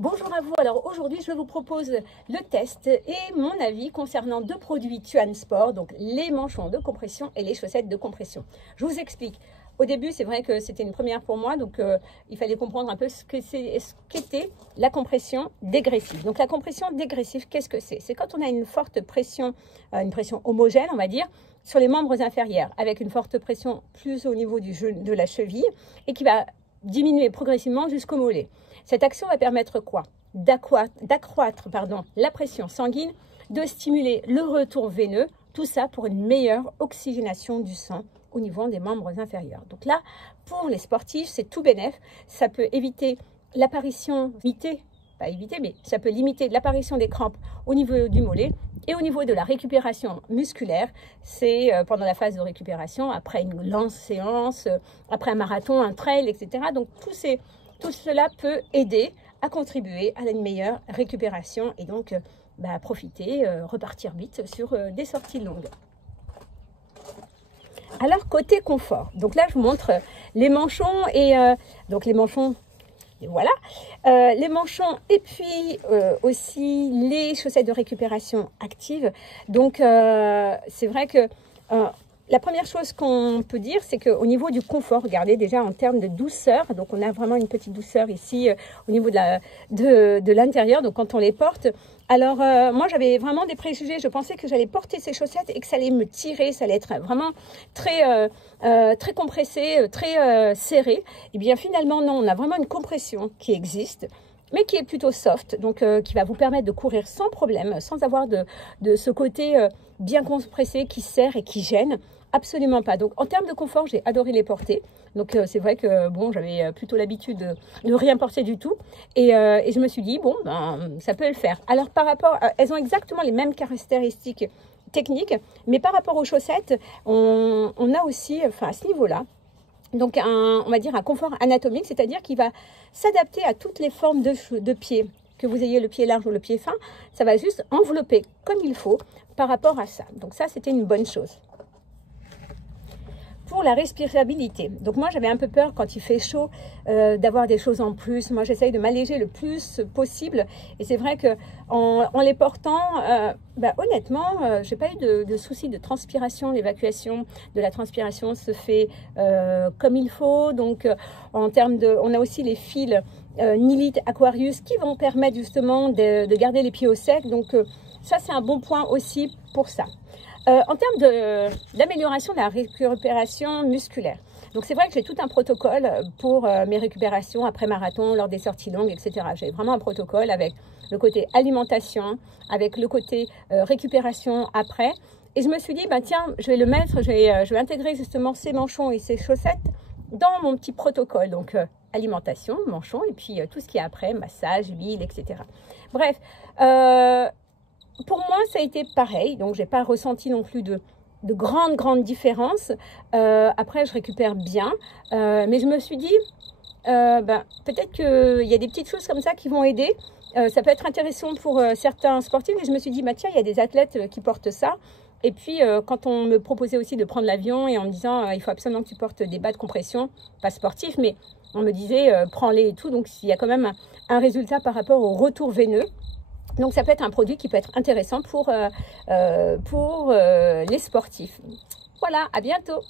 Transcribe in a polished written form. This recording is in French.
Bonjour à vous, alors aujourd'hui je vous propose le test et mon avis concernant deux produits Tuan Sport, donc les manchons de compression et les chaussettes de compression. Je vous explique. Au début, c'est vrai que c'était une première pour moi, donc il fallait comprendre un peu ce qu'était la compression dégressive. Donc la compression dégressive, qu'est-ce que c'est? C'est quand on a une forte pression, une pression homogène, on va dire, sur les membres inférieurs, avec une forte pression plus au niveau de la cheville et qui va diminuer progressivement jusqu'au mollet. Cette action va permettre quoi? D'accroître la pression sanguine, de stimuler le retour veineux, tout ça pour une meilleure oxygénation du sang au niveau des membres inférieurs. Donc là, pour les sportifs, c'est tout bénef. Ça peut éviter l'apparition, mais ça peut limiter l'apparition des crampes au niveau du mollet et au niveau de la récupération musculaire. C'est pendant la phase de récupération, après une longue séance, après un marathon, un trail, etc. Donc tout cela peut aider à contribuer à une meilleure récupération et donc profiter, repartir vite sur des sorties longues. Alors côté confort, donc là je vous montre les manchons et donc les manchons, et voilà, les manchons et puis aussi les chaussettes de récupération active. Donc c'est vrai que la première chose qu'on peut dire, c'est qu'au niveau du confort, regardez déjà en termes de douceur, donc on a vraiment une petite douceur ici au niveau de l'intérieur, donc quand on les porte. Alors moi j'avais vraiment des préjugés, je pensais que j'allais porter ces chaussettes et que ça allait me tirer, ça allait être vraiment très compressé, très serré. Et bien finalement non, on a vraiment une compression qui existe, mais qui est plutôt soft, donc qui va vous permettre de courir sans problème, sans avoir de ce côté bien compressé qui serre et qui gêne. Absolument pas. Donc en termes de confort, j'ai adoré les porter. Donc c'est vrai que bon, j'avais plutôt l'habitude de ne rien porter du tout. Et je me suis dit, bon, ça peut le faire. Alors par rapport, elles ont exactement les mêmes caractéristiques techniques, mais par rapport aux chaussettes, on a aussi, à ce niveau-là, donc on va dire un confort anatomique, c'est-à-dire qu'il va s'adapter à toutes les formes de pieds, que vous ayez le pied large ou le pied fin, ça va juste envelopper comme il faut par rapport à ça. Donc ça, c'était une bonne chose. Pour la respirabilité, donc moi j'avais un peu peur quand il fait chaud d'avoir des choses en plus. Moi j'essaye de m'alléger le plus possible et c'est vrai que en les portant, honnêtement, j'ai pas eu de soucis de transpiration. L'évacuation de la transpiration se fait comme il faut. Donc en termes on a aussi les fils Nilite Aquarius qui vont permettre justement de garder les pieds au sec. Donc ça c'est un bon point aussi pour ça. En termes d'amélioration de la récupération musculaire, donc c'est vrai que j'ai tout un protocole pour mes récupérations après marathon, lors des sorties longues, etc. J'ai vraiment un protocole avec le côté alimentation, avec le côté récupération après. Et je me suis dit, tiens, je vais le mettre, je vais intégrer justement ces manchons et ces chaussettes dans mon petit protocole. Donc alimentation, manchons, et puis tout ce qui est après, massage, huile, etc. Bref, pour moi, ça a été pareil, donc j'ai pas ressenti non plus de grandes différences. Après, je récupère bien, mais je me suis dit, peut-être qu'il y a des petites choses comme ça qui vont aider. Ça peut être intéressant pour certains sportifs, et je me suis dit, tiens, il y a des athlètes qui portent ça. Et puis, quand on me proposait aussi de prendre l'avion et en me disant, il faut absolument que tu portes des bas de compression, pas sportifs, mais on me disait, prends-les et tout. Donc, il y a quand même un résultat par rapport au retour veineux. Donc ça peut être un produit qui peut être intéressant pour les sportifs. Voilà, à bientôt.